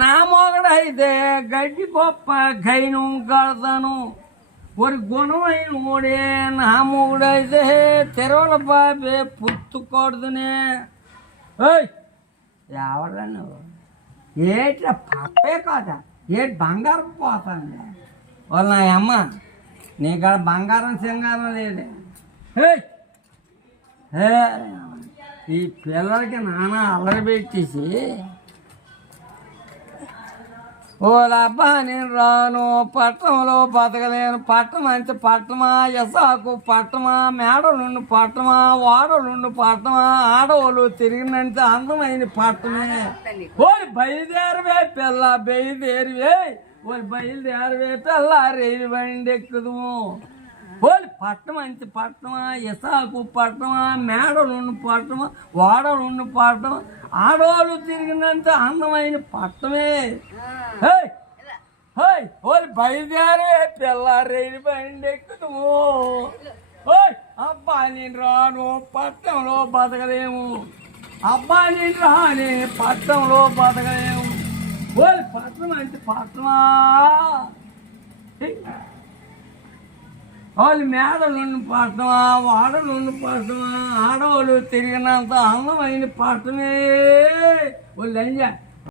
నా మొగడైతే గడ్డి గొప్ప గైను కడతాను ఒక గుణమైన ఓడే నా మొగుడైతే తెరవల బాబే పుత్తుకొడుతునే. ఎవరా నువ్వు ఏట్లా పప్పే కాదా ఏటి బంగారం పోతాండి వాళ్ళు నా అమ్మ నీకాడ బంగారం సింగారం లేదే. ఈ పిల్లలకి నాన్న అల్లరి పెట్టేసి ఓలబ్బా నేను రాను పట్టణంలో బతకలేను. పట్టణం అంటే పట్టమా ఎసాకు పట్టమా మేడలుండి పట్టమా వాడలుండి పట్టమా ఆడవాళ్ళు తిరిగినంటే అందమైన పట్టమే. ఓయ్ బయలుదేరవే పిల్ల బయలుదేరివే ఓళ్ళు బయలుదేరవే పిల్ల రైలు బండి ఎక్కుదుము. ఓళ్ళు పట్టణం అంటే పట్టమా ఎసాకు పట్టమా మేడలుండి పట్టమా వాడలుండి పట్టమా ఆడవాళ్ళు తిరిగినంత అందమైన పట్టమే. ఓళ్ళు బయలుదేరే పిల్ల రైలు బండి ఎక్కుతాము. అబ్బా నేను రాను పట్టణంలో బతకలేము. అబ్బా నేను రాని పట్టణంలో బతకలేము. ఓళ్ళు పట్టణం అంటే పట్టమా వాళ్ళు మేడలుండి పట్టమా వాడలుండి పట్టమా ఆడవాళ్ళు తిరిగినంత అందమైన పట్టమే. వాళ్ళు ఎంజాయ్